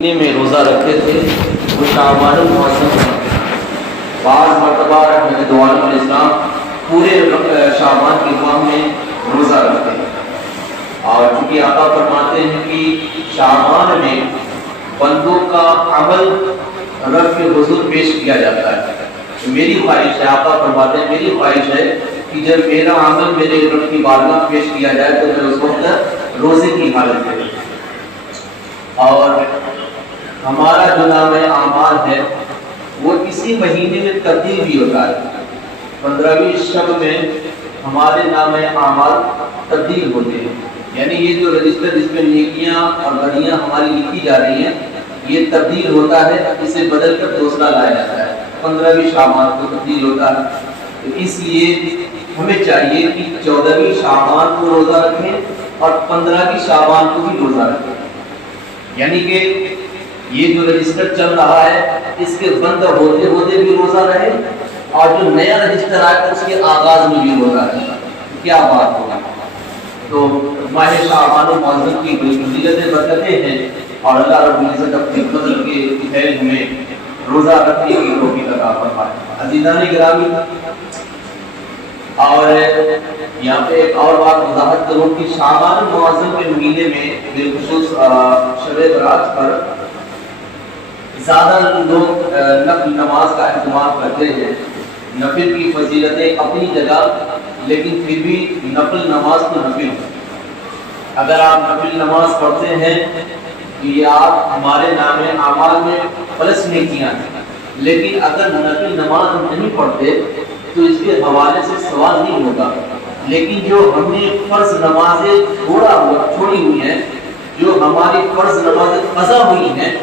میں روزہ رکھتے تھے وہ شعبان المعظم میں بعض مرتبہ حضرت علیہ السلام پورے شعبان کے ماہ میں روزہ رکھتے ہیں، اور چونکہ آقا فرماتے ہیں کہ شعبان میں بندوں کا عمل رب کے حضور پیش کیا جاتا ہے، تو میری خواہش ہے، آقا فرماتے ہیں میری خواہش ہے کہ جب میرا عمل میرے رب کی بارگاہ پیش کیا جائے تو میں اس وقت روزے کی حالت میں، اور ہمارا جو نام اعمال ہے وہ اسی مہینے میں تبدیل بھی ہوتا ہے۔ 15ویں شب میں ہمارے نام اعمال تبدیل ہوتے ہیں، یعنی یہ جو رجسٹر جس میں نیکیاں اور بدیاں ہماری لکھی جا رہی ہیں یہ تبدیل ہوتا ہے، اسے بدل کر دوسرا لایا جاتا ہے، 15ویں شعبان کو تبدیل ہوتا ہے۔ تو اس لیے ہمیں چاہیے کہ 14ویں شعبان کو روزہ رکھیں اور 15ویں شعبان کو بھی روزہ رکھیں، یعنی کہ یہ جو رجسٹر چل رہا ہے اس کے بند ہوتے ہوتے بھی روزہ رہے، اور جو نیا رجسٹر آئے اس کے آغاز میں بھی روزہ رہے، کیا بات ہوگا۔ تو ماہ شعبان المعظم کی فضیلتیں برکتیں ہیں، اور اللہ رب العزت اپنے فضل کے خیر ہمیں روزہ رکھنے کی توفیق عطا فرمائے۔ عزیزان گرامی، اور یہاں پہ ایک اور بات وضاحت کروں کہ شعبان المعظم کے مہینے میں بالخصوص شب برات پر زیادہ لوگ نفل نماز کا اہتمام کرتے ہیں۔ نفل کی فضیلتیں اپنی جگہ، لیکن پھر بھی نفل نماز تو نفل ہے۔ اگر آپ نفل نماز پڑھتے ہیں تو یہ آپ ہمارے نام اعمال میں پلس نہیں کیا ہے، لیکن اگر نفل نماز ہم نہیں پڑھتے تو اس کے حوالے سے سوال نہیں ہوگا، لیکن جو ہم نے فرض نمازیں چھوڑی ہوئی ہیں، جو ہماری فرض نمازیں قضا ہوئی ہیں،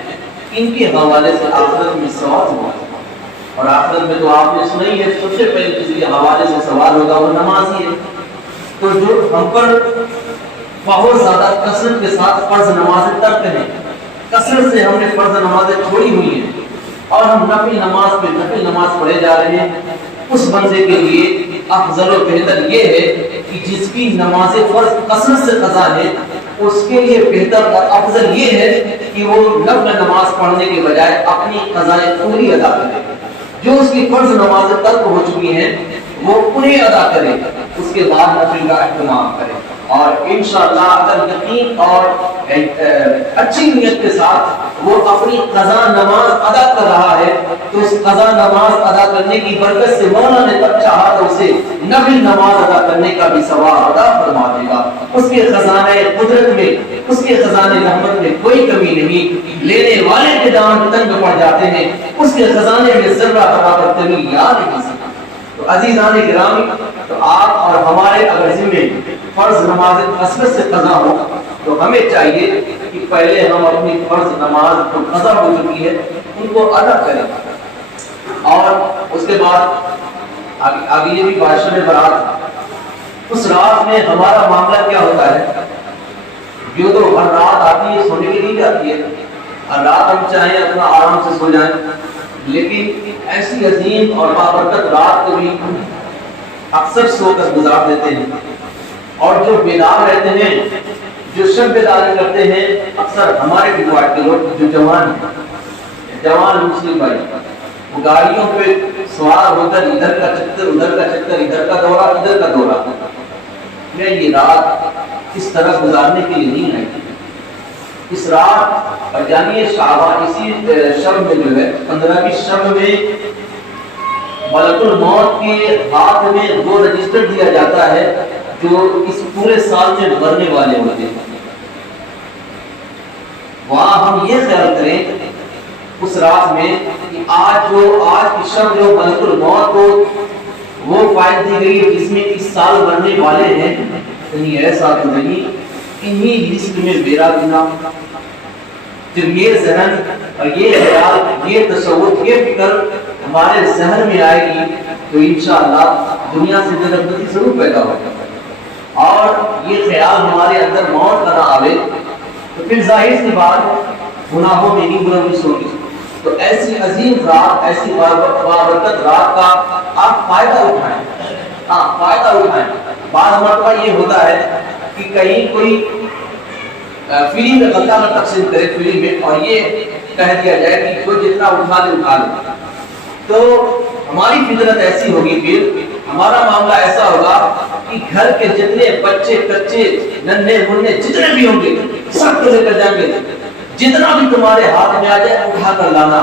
ان کے حوالے سے آخرت میں سوال ہوگا، اور آخرت میں تو آپ نے سنا ہی ہے سب سے پہلے جس کے حوالے سے سوال ہوگا وہ نماز ہی ہے۔ تو جو ہم پر بہت زیادہ کثرت کے ساتھ فرض نمازیں ترک ہیں، کثرت سے ہم نے فرض نمازیں چھوڑی ہوئی ہیں اور ہم نفل نماز پہ نفل نماز پڑھے جا رہے ہیں، اس بندے کے لیے افضل و بہتر یہ ہے کہ جس کی نماز فرض کثرت سے قضا ہے، اس کے لیے بہتر اور افضل یہ ہے کہ وہ نفل نماز پڑھنے کے بجائے اپنی قضائے پوری ادا کرے، جو اس کی فرض نمازیں ترک ہو چکی ہیں وہ انہیں ادا کرے، اس کے بعد نفل کا اہتمام کرے، اور انشاءاللہ اگر یقین اور اچھی نیت کے ساتھ وہ اپنی قضا نماز ادا کر رہا ہے تو اس قضا نماز ادا کرنے کی برکت سے مولا نے تب چاہا تو اسے نفل نماز ادا کرنے کا بھی ثواب عطا فرما دے گا۔ اس کے خزانے قدرت میں، اس کے خزانے رحمت میں کوئی کمی نہیں، لینے والے کے دامن تنگ پڑ جاتے ہیں، اس کے خزانے میں ذرہ برابر کمی یا نہیں سکتا۔ تو عزیزان گرامی، تو آپ اور ہمارے اگر ذمے فرض نماز کثرت سے قضا ہو تو ہمیں چاہیے کہ پہلے ہم اپنی فرض نماز جو قضا ہو چکی ہے ان کو ادا کریں، اور اس کے بعد آگے یہ بھی بادشاہ برات، اس رات میں ہمارا معاملہ کیا ہوتا ہے؟ جو تو ہر رات آتی ہے سونے کے لیے آتی ہے، ہر رات ہم چاہیں اپنا آرام سے سو جائیں، لیکن ایسی عظیم اور بابرکت رات کو بھی اکثر سو کر گزار دیتے ہیں، اور جو بیدار رہتے ہیں، جو شب بیداری کرتے ہیں، اکثر ہمارے ڈیپارٹ کے لوگ جو جوان مسلم بھائی، وہ گاڑیوں پہ سوار ہو کر ادھر کا چکر ادھر کا چکر، ادھر کا دورہ ادھر کا دورہ، میں یہ رات اس طرح گزارنے کے لیے نہیں آئی تھی۔ اس رات اور جانیے شعبان اسی شب میں جو ہے 15ویں شب میں ملک الموت کے ہاتھ میں 2 رجسٹر دیا جاتا ہے جو اس پورے سال میں مرنے والے ہوتے ہیں۔ وہاں ہم یہ خیال کریں اس رات میں کہ آج کی شب جو ملک الموت کو وہ فائد دی گئی ہے جس میں اس سال مرنے والے ہیں، کہیں ایسا تو نہیں انہی لسٹ میں میرا بھی نام۔ جب یہ ذہن اور یہ خیال، یہ تصور، یہ فکر ہمارے ذہن میں آئے گی تو انشاءاللہ دنیا سے جنتی ضرور پیدا ہوگا، اور یہ خیال ہمارے اندر موت کا نہ آوے تو پھر ظاہر سی بات گناہوں میں ہی ملوث ہوگی۔ تو ایسی عظیم رات، ایسی بابرکت رات کا آپ فائدہ اٹھائیں، فائدہ اٹھائیں۔ بعض مرتبہ یہ ہوتا ہے کہ کہیں کوئی فری میں غلہ نہ تقسیم کرے فری میں، اور یہ کہہ دیا جائے کہ جو جتنا اٹھا لے اٹھا لے، تو ہماری فطرت ایسی ہوگی، پھر ہمارا معاملہ ایسا ہوگا کہ گھر کے جتنے بچے کچے ننھے منھے جتنے بھی ہوں گے سب کو لے کر جائیں گے، جتنا بھی تمہارے ہاتھ میں آ جائے اٹھا کر لانا،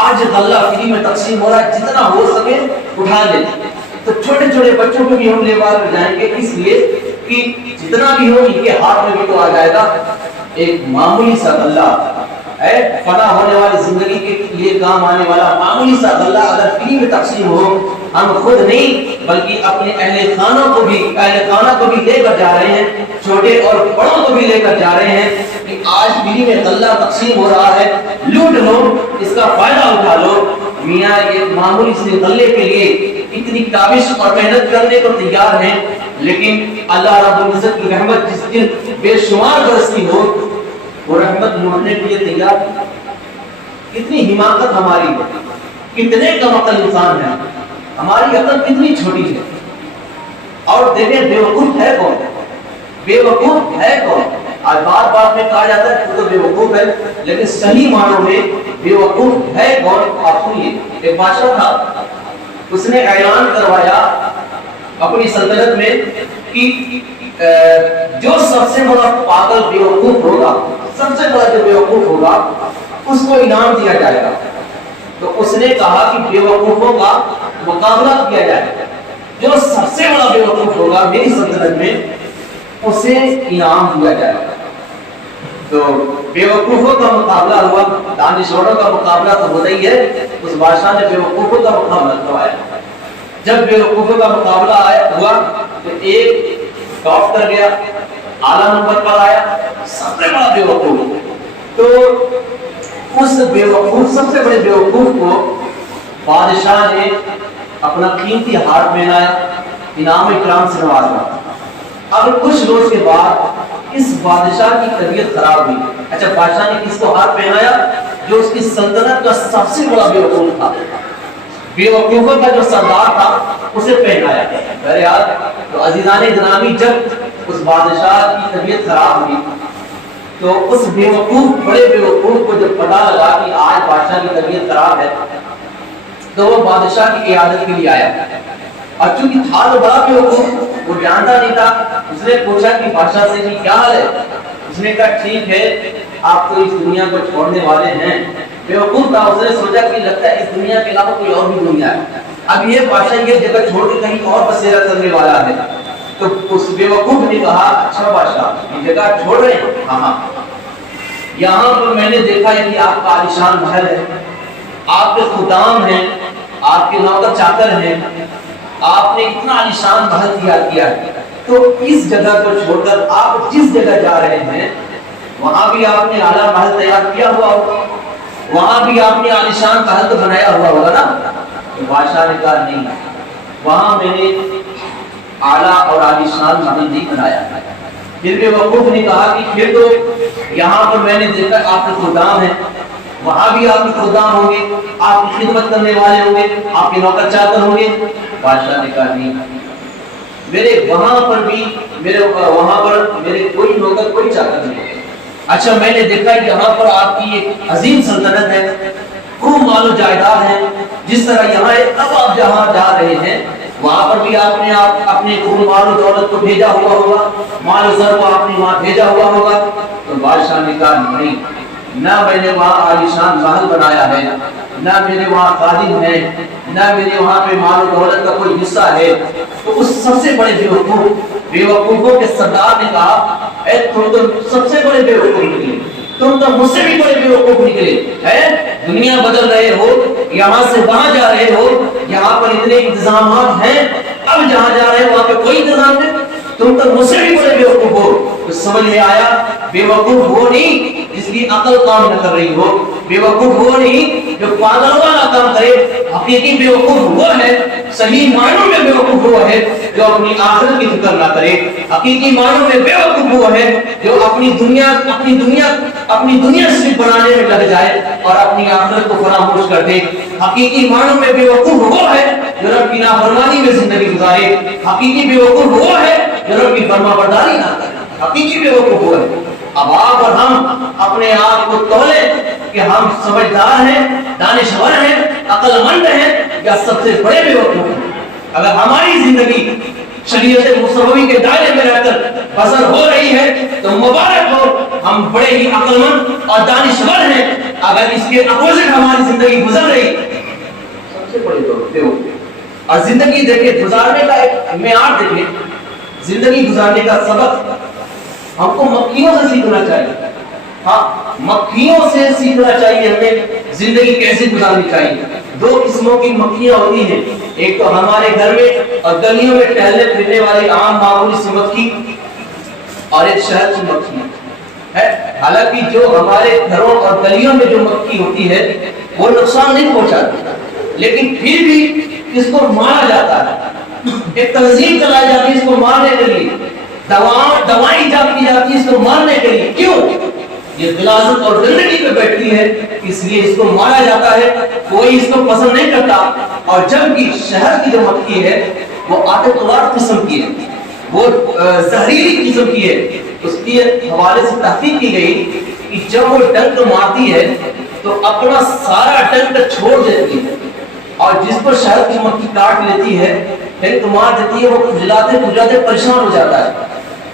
آج غلہ فری میں تقسیم ہو رہا ہے، جتنا ہو سکے اٹھا لے۔ تو چھوٹے چھوٹے بچوں کو بھی ہم لے کر جائیں گے، اس لیے کہ جتنا بھی ہو ان کے ہاتھ میں بھی تو آ جائے گا۔ ایک معمولی سا غلہ ہے، فنا ہونے والی زندگی کے لیے کام آنے والا معمولی سا غلہ اگر فری میں تقسیم ہو، ہم خود نہیں بلکہ اپنے اہل خانہ کو بھی لے کر جا رہے ہیں، چھوٹے اور بڑوں کو بھی لے کر جا رہے ہیں کہ آج فری میں غلہ تقسیم ہو رہا ہے، لوٹ لو، اس کا فائدہ اٹھا لو۔ میاں یہ معمولی سے غلے کے لیے اتنی کاوش اور محنت کرنے کو تیار ہیں، لیکن اللہ رب العزت کی رحمت جس دن بے شمار برستی ہو، وہ رحمت لوٹنے کے لیے تیار۔ کتنی حماقت ہماری ہے، کتنے کم عقل انسان ہیں، ہماری عقل کتنی چھوٹی ہے۔ اور دیکھیں بیوقوف ہے کون؟ بیوقوف ہے کون؟ آج بات بات میں کہا جاتا ہے کہ تو بیوقوف ہے، لیکن صحیح معنوں میں بیوقوف ہے کون؟ آپ سنیے، ایک بادشاہ تھا، اس نے اعلان کروایا اپنی سلطنت میں کہ جو سب سے بڑا پاگل بیوقوف ہوگا، سب سے بڑا جو بیوقوف ہوگا اس کو انعام دیا جائے گا۔ تو اس نے کہا کہ بیوقوفوں کا مقابلہ کیا جائے، جو سب سے بڑا بیوقوف ہوگا میری سلطنت میں اسے انعام دیا جائے گا۔ تو بیوقوفوں کا مقابلہ ہوا، دانشوروں کا مقابلہ تو ہوتا ہی ہے، اس بادشاہ نے بیوقوفوں کا مقابلہ کروایا۔ جب بیوقوفوں کا مقابلہ ہوا تو ایک ٹاپ کر گیا، اعلیٰ نمبر پر آیا، سب سے بڑا بیوقوف۔ تو اس بیوقوف، سب سے بڑے بیوقوف کو بادشاہ نے اپنا قیمتی ہار پہنایا، انعام اکرام سے نوازا۔ اب کچھ روز کے بعد اس بادشاہ کی طبیعت خراب ہوئی۔ اچھا، بادشاہ نے کس کو ہار پہنایا؟ جو اس کی سلطنت کا سب سے بڑا بیوقوف تھا، بیوقوفوں کا جو سردار تھا اسے پہنایا۔ بہرحال تو عزیزان گرامی، جب اس بادشاہ کی طبیعت خراب ہوئی تو اس بیوقوف، بڑے بیوقوف کو جب پتا لگا کہ آج بادشاہ کی طبیعت خراب ہے تو وہ بادشاہ کی عیادت کے لیے آیا، اور چونکہ تھا تو بڑا بیوقوف، وہ جانتا نہیں تھا۔ اس نے پوچھا کہ بادشاہ سے کہ کیا حال ہے؟ اس نے کہا ٹھیک ہے، آپ تو اس دنیا کو چھوڑنے والے ہیں۔ بیوقوف تھا، اس نے سوچا کہ لگتا ہے اس دنیا کے علاوہ کوئی اور بھی دنیا ہے، اب یہ بادشاہ یہ جگہ چھوڑ کے کہیں اور بسیرا کرنے والا ہے۔ تو اس بیوقوف نے کہا اچھا بادشاہ یہ جگہ چھوڑ رہے ہیں؟ ہاں، یہاں پر میں نے دیکھا ہے کہ آپ کا عالیشان محل ہے، آپ کے خدام ہیں، آپ کے نوکر چاکر ہیں، آپ نے اتنا عالیشان محل تیار کیا ہے، تو اس جگہ کو چھوڑ کر آپ جس جگہ جا رہے ہیں وہاں بھی آپ نے اعلیٰ محل تیار کیا ہوا ہوگا، وہاں بھی آپ نے عالیشان محل تو بنایا ہوا ہوگا نا؟ تو بادشاہ نے کہا نہیں، وہاں میں نے اعلیٰ اور عالیشان محل نہیں بنایا۔ پھر بیوقوف نے کہا کہ پھر تو یہاں پر میں نے دیکھا آپ کے خدام ہیں، وہاں بھی آپ کے خدام ہوں گے، آپ کی خدمت کرنے والے ہوں گے، آپ کے نوکر چاکر ہوں گے۔ بادشاہ نے کہا نہیں، میرے وہاں پر میرے کوئی نوکر کوئی چاکر نہیں۔ اچھا، میں نے دیکھا یہاں پر آپ کی ایک عظیم سلطنت ہے، خوب مال و جائیداد ہے، جس طرح یہاں اب آپ جہاں جا رہے ہیں وہاں پر بھی آپ نے اپنے خوب مال و دولت کو بھیجا ہوا ہوگا، مال و زر کو آپ نے وہاں بھیجا ہوا ہوگا۔ تو بادشاہ نے کہا نہیں، نہ میں نے وہاں عالیشان محل بنایا ہے، نہ میرے وہاں خادم ہے، نہ میرے وہاں پہ مال و دولت کا کوئی حصہ ہے۔ تو اس سب سے بڑے بیوقوفوں کے سردار نے کہا اے تم تو سب سے بڑے بیوقوف نکلے، تم تو مجھ سے بھی بڑے بیوقوف نکلے ہے، دنیا بدل رہے ہو، یہاں سے وہاں جا رہے ہو، یہاں پر اتنے انتظامات ہیں، اب جہاں جا رہے ہو وہاں پہ کوئی انتظام نہیں، تم تو مجھ سے بھی بڑے بیوقوف ہو۔ تو سمجھ میں آیا بیوقوف وہ نہیں جس کی عقل کام نہ کر رہی ہو، بیوقوف وہ نہیں جو پاگل والا کام کرے، حقیقی بیوقوف وہ ہے، صحیح معنوں میں بیوقوف وہ ہے جو اپنی آخرت کی فکر نہ کرے، حقیقی معنوں میں بیوقوف وہ ہے جو اپنی دنیا صرف بنانے میں لگ جائے اور اپنی آخرت کو فراموش کر دے۔ حقیقی معنوں میں بیوقوف وہ ہے جو رب کی نافرمانی میں زندگی گزارے، حقیقی بیوقوف وہ ہے جو رب کی فرما برداری نہ کرے، حقیقی بیوقوف وہ ہے۔ اب آپ اور ہم اپنے آپ کو تولیں کہ ہم سمجھدار ہیں، دانشور ہیں، عقل مند ہیں یا سب سے بڑے بیوقوف ہیں۔ اگر ہماری زندگی شریعت مصطفی کے دائرے میں رہ کر بسر ہو رہی ہے تو مبارک ہو، ہم بڑے ہی عقل مند اور دانشور ہیں۔ اگر اس کے اپوزٹ ہماری زندگی گزر رہی سب سے بڑے بیوقوف۔ اور زندگی دیکھیں، گزارنے کا ایک معیار دیکھیں، زندگی گزارنے کا سبق ہم کو مکھیوں سے سیکھنا چاہیے۔ ہاں، مکھیوں سے سیکھنا چاہیے ہمیں زندگی کیسے گزارنی چاہیے۔ دو قسموں کی مکھیاں ہوتی ہیں، ایک تو ہمارے گھر میں اور گلیوں میں ٹہلنے پھرنے والی عام معمولی سی مکھی، اور ایک شہر کی مکھی ہے۔ حالانکہ جو ہمارے گھروں اور گلیوں میں جو مکھی ہوتی ہے وہ نقصان نہیں پہنچاتی، لیکن پھر بھی اس کو مارا جاتا ہے، ایک تنظیم چلائی جاتی ہے اس کو مارنے کے لیے، دوائیں ایجاد کی جاتی ہے اس کو مارنے کے لیے۔ کیوں؟ یہ غلاظت اور گندگی پہ بیٹھتی ہے، اس لیے اس کو مارا جاتا ہے، کوئی اس کو پسند نہیں کرتا۔ اور جبکہ شہر کی جو مکھی ہے وہ آتشبار قسم کی ہے، وہ زہریلی قسم کی ہے۔ اس کے حوالے سے تحقیق کی گئی کہ جب وہ ڈنک مارتی ہے تو اپنا سارا ڈنک چھوڑ دیتی ہے، اور جس پر شہر کی مکھی کاٹ لیتی ہے، ڈنک مار دیتی ہے، وہ کھجلاتے کھجلاتے پریشان ہو جاتا ہے۔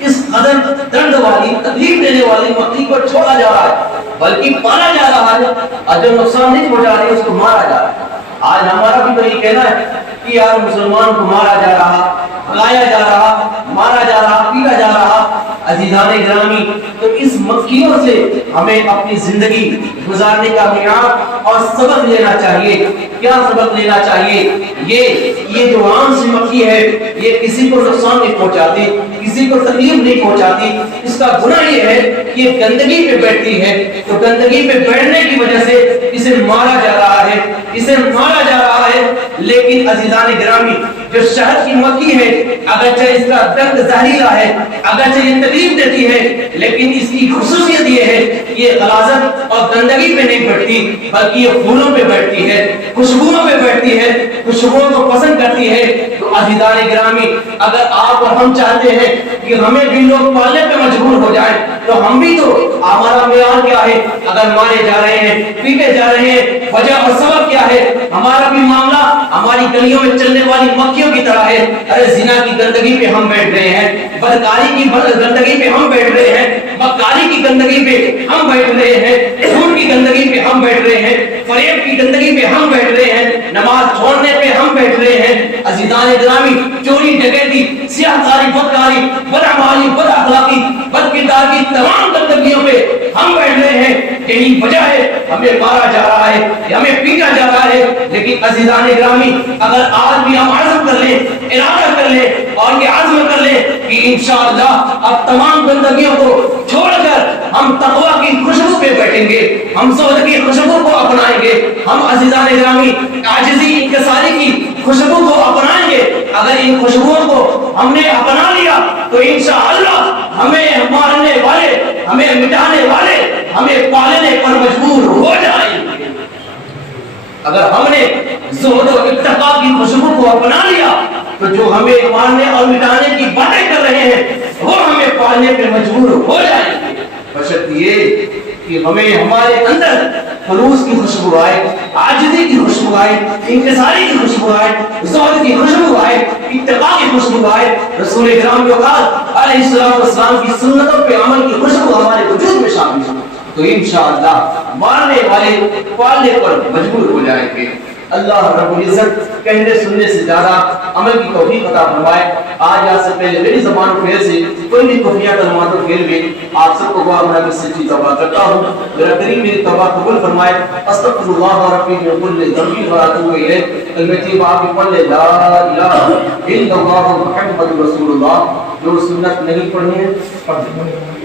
اس قدر درد والی، تکلیف دینے والی مکھی کو چھوڑا جا رہا ہے، بلکہ پالا جا رہا ہے، اور جو نقصان نہیں پہنچا رہی اس کو مارا جا رہا ہے۔ آج ہمارا بھی تو یہ کہنا ہے کہ یار مسلمان کو مارا جا رہا، بلایا جا رہا، مارا جا رہا، پیٹا جا رہا۔ عزیزان گرامی، تو اس مکھیوں سے ہمیں اپنی زندگی گزارنے کا معیار اور سبق لینا چاہیے۔ کیا سبق لینا چاہیے؟ یہ جو عام سی مکھی ہے یہ کسی کو نقصان نہیں پہنچاتی، کسی کو تکلیف نہیں پہنچاتی۔ اس کا گناہ یہ ہے کہ یہ گندگی پہ بیٹھتی ہے، تو گندگی پہ بیٹھنے کی وجہ سے اسے مارا جا رہا ہے، اسے مارا جا رہا ہے۔ لیکن عزیزان گرامی، جو شہد کی مکھی ہے، اگرچہ اس کا ڈنک زہریلا ہے، اگرچہ یہ تکلیف دیتی ہے، لیکن اس کی خصوصیت یہ ہے کہ یہ غلاظت اور گندگی پہ نہیں بیٹھتی، بلکہ یہ پھولوں پہ بیٹھتی ہے، خوشبوؤں پہ بیٹھتی ہے، خوشبوؤں کو پسند کرتی ہے۔ تو عزیزان گرامی، اگر آپ اور ہم چاہتے ہیں کہ ہمیں بھی لوگ پالنے پہ مجبور ہو جائیں تو ہم بھی تو، ہمارا معیار کیا ہے؟ اگر مارے جا رہے ہیں، پیٹے جا رہے ہیں، وجہ اور سبب کیا ہے؟ ہمارا بھی معاملہ ہماری گلیوں میں چلنے والی مکھیوں کی طرح ہے۔ ارے زنا کی گندگی پہ ہم بیٹھ رہے ہیں، بدکاری کی گندگی پہ ہم بیٹھ رہے ہیں، مکاری کی گندگی پہ ہم بیٹھ رہے ہیں، جھوٹ کی گندگی پہ ہم بیٹھ رہے ہیں، فریب کی گندگی پہ ہم بیٹھ رہے ہیں، نماز چھوڑنے پہ ہم بیٹھ رہے ہیں۔ عزیزان گرامی، چوری ڈکیتی، سیاہکاری، بدکاری، بدعمالی، بد اخلاقی، بد کرداری کی تمام گندگیوں پہ ہم بیٹھ رہے ہیں۔ یہی وجہ ہے ہمیں مارا جا رہا ہے، ہمیں پیٹا جا رہا ہے۔ لیکن عزیزان گرامی، اگر آج بھی ہم عزم کر لیں، ارادہ کر لیں اور یہ عزم کر لیں کہ انشاءاللہ اب تمام گندگیوں کو چھوڑ کر ہم تقویٰ کی خوشبو پہ بیٹھیں گے، ہم زہد کی خوشبو کو اپنائیں گے، ہم عزیزان گرامی عاجزی انکساری کی خوشبو کو اپنائیں گے۔ اگر ان خوشبوؤں کو ہم نے اپنا لیا تو انشاءاللہ ہمیں مارنے والے، ہمیں مٹانے والے، ہمیں پالنے پر مجبور ہو جائیں گے۔ اگر ہم نے زہد و اتقا کی خوشبو کو اپنا لیا تو جو ہمیں مارنے اور مٹانے کی باتیں کر رہے ہیں وہ ہمیں پالنے پہ مجبور ہو جائیں گے، بشرط یہ کہ ہمیں ہمارے اندر خلوص کی خوشبو آئے، عاجزی کی خوشبو آئے، انکساری کی خوشبو آئے، زہد کی خوشبو آئے، اتقا کی خوشبو آئے۔ رسول اکرام جو علیہ السلام کی سنتوں پہ عمل کی خوشبو ہمارے وجود میں شامل ہو تو انشاءاللہ مارنے والے پالنے پر مجبور ہو جائیں گے۔ اللہ رب العزت کہنے سننے سے زیادہ عمل کی توفیق عطا فرمائے۔ آج یا سے پہلے میری زبان و پھیر سے کوئی بھی خفیہ کلمات و پھیر میں آپ سب کو گواہ بنا کے سچی توبہ کرتا ہوں۔ میرا کریم میری توبہ قبول فرمائے۔ استغفر اللہ ربی من کل ذنب و اتوب الیہ۔ کلمہ طیبہ آپ کی پڑھ لے، لا الہ الا اللہ محمد رسول اللہ۔ جو سنت نہیں پڑھی ہے پڑھ لیں۔